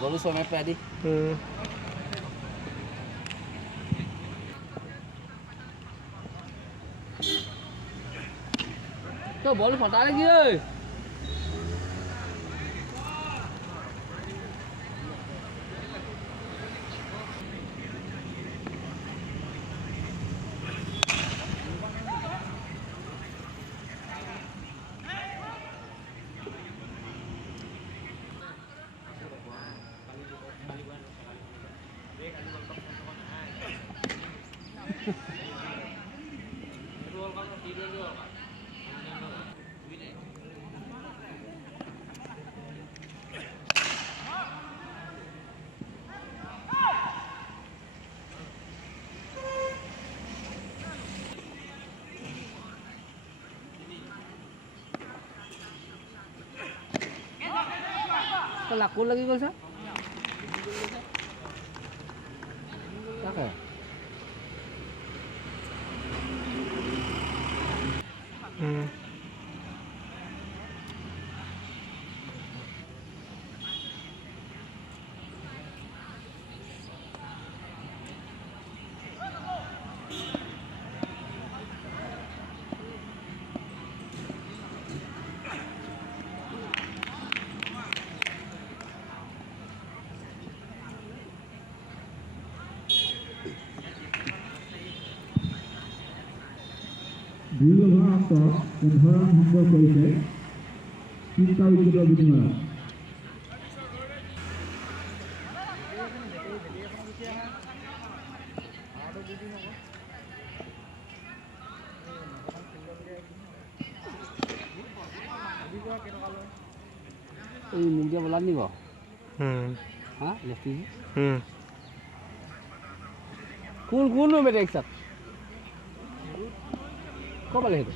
Baru suami pedi. Tuh boleh foto lagi ơi. Laku lagi kau sah? Tak ya? উদাহৰণ সংগ্ৰহ কৰিছে তিনিটা উইকেটৰ বিনিময়ত। এই মুখ দিয়া বলাৰ নিব হা লেফটি কোন কোন বেটে একসাথ ক'ৰ পালে সেইটো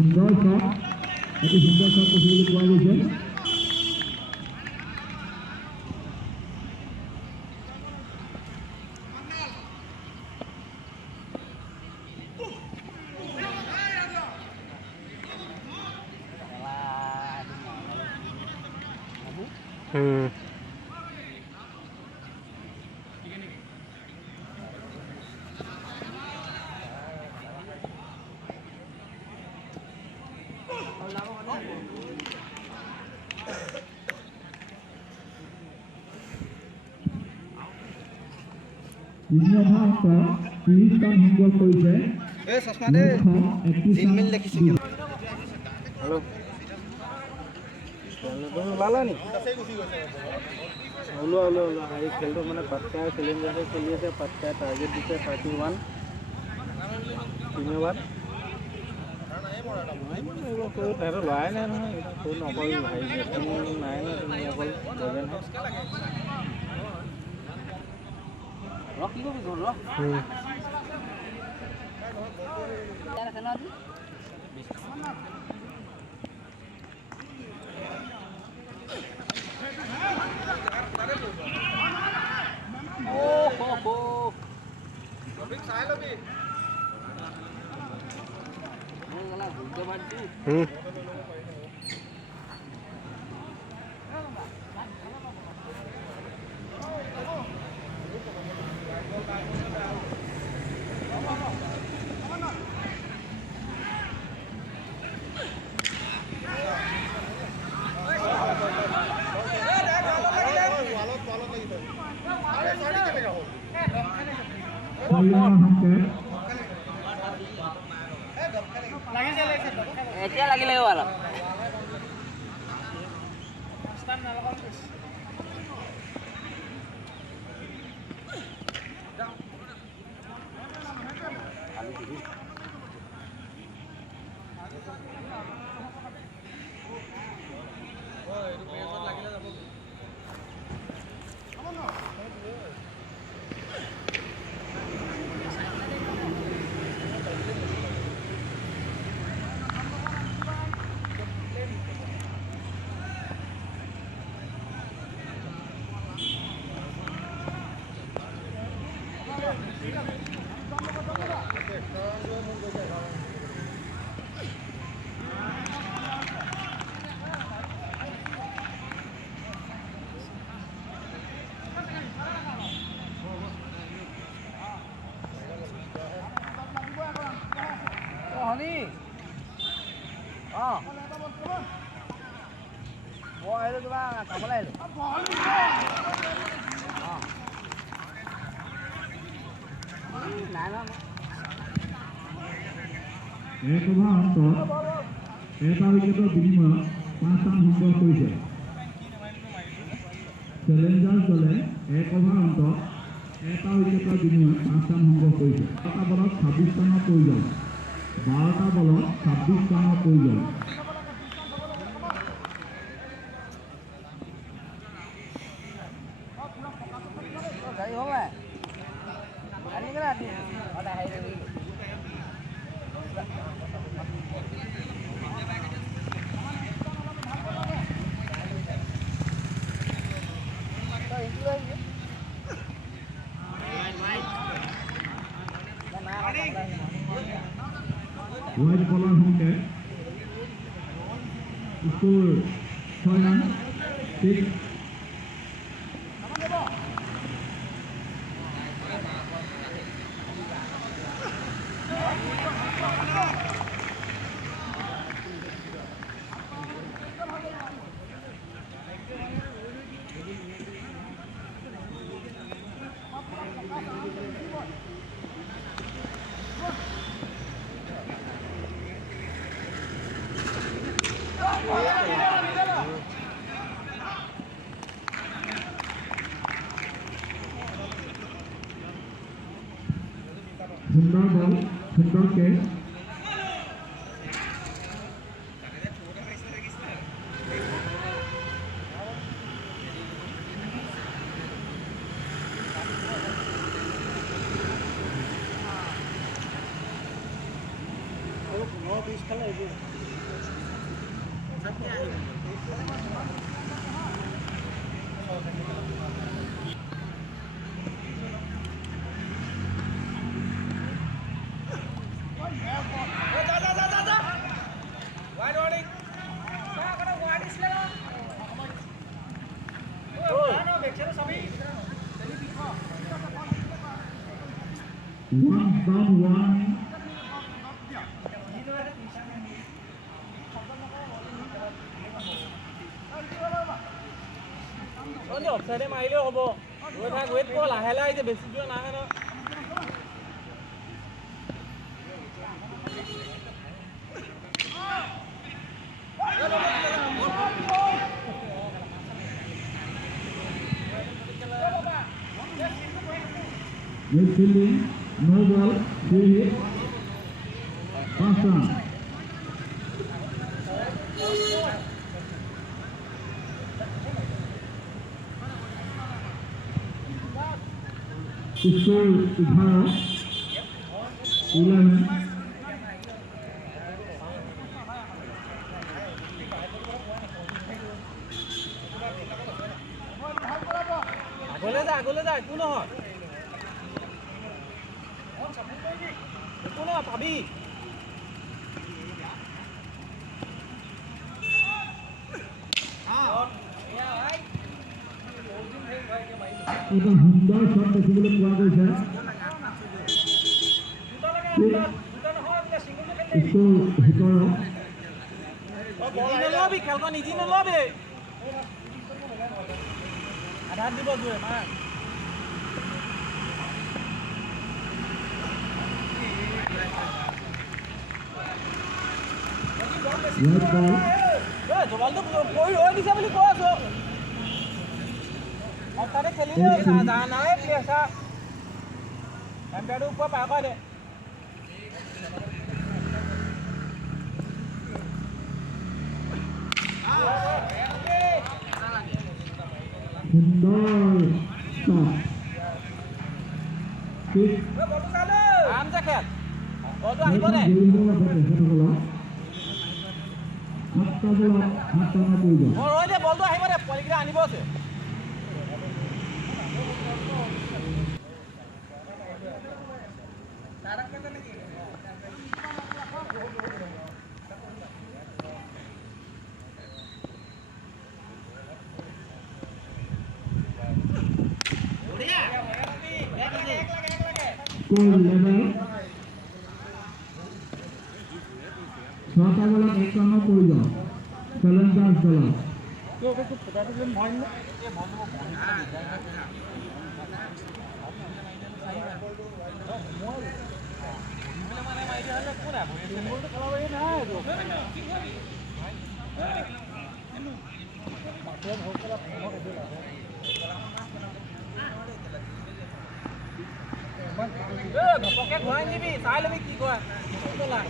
সুন্দৰ শট, অতি সুন্দৰ শট দেখিবলৈ পোৱা গৈছে। তিনি অভাৰ অন্তত 30 ৰান সংগ্ৰহ কৰিছে 931 ওলালা নি ওলোৱা এই খেলটো মানে পাটকাই চেলেঞ্জাৰতে খেলি আছে পাটকাই টাৰ্গেট দিছে 31 ধন্যবাদ তেহেঁতৰ লোৱাই নাই নহয় কোন অকল হেৰি বেটিং নাই নহয় তুমি অকল কি করবি তোর এতিয়া লাগিলে অলপ honey. Moi আহিলো কিবা কামলৈ আহিলো নাই না এক অভাৰ অন্তত এটা উইকেটৰ বিনিময়ত 5 ৰান সংগ্ৰহ কৰিছে চেলেঞ্জাৰ্ছ দলে এক অভাৰ অন্তত এটা উইকেটৰ বিনিময়ত 5 ৰান সংগ্ৰহ কৰিছে 12টা বলত 26 ৰানৰ প্ৰয়োজন 12টা বলত 26 ৰানৰ প্ৰয়োজন গাড়ী হ'ব আনি কেনে ৰাতি হোৱাইট বলাৰ সংকেত স্ক'ৰ 6 ৰান 6 সুন্দৰ বল সুন্দৰ কেচ অফচাইডে মাৰিলেও হ'ব ৱেট কৰ লাহে লাহে বেছি দূৰ নাহে ন Mid fielding, no ball, 3 hit, 5 run. Score 11. আগলৈ যা একো নহয় পাবি এটা সুন্দৰ শ্বট দেখিবলৈ পোৱা গৈছে খেলখন ইজি নলবি আধাৰ দিব জোৰে মাৰ জবালটো পৰি ৰৈ দিছে বুলি কৈ আছো তাতে খেলিলে যা নাই প্লেচা এম্পায়াৰটোৰ ওপৰত পাৰ কৰে দে সুন্দৰ শ্বট আৰামছে খেল বলটো আহিব দে ৰৈ দে বলটো আহিব দে পোৱালিকেইটা আনিব আছে Score level. 6টা বলত 1 ৰানৰ প্ৰয়োজন চেলেঞ্জাৰ্ছ দলৰ ঘপকে ঘূৰাই নিবি চাই ল'বি কি কয় যা